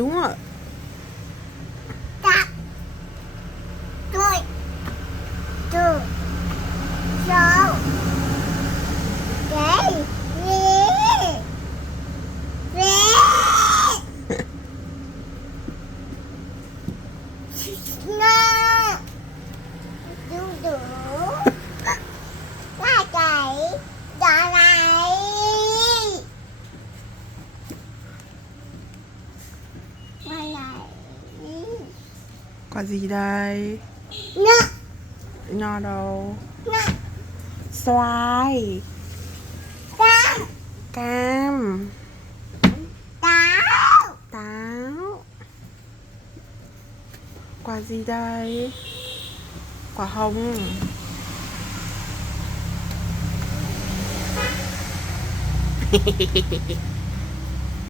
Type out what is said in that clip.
Đúng rồi. Cặp đôi từ số cái gì về nó đủ đủ là cái đó này này Quả gì đây? nó Nho đâu? nó Xoài. cam Cam. táo Táo. Quả gì đây? Quả hồng.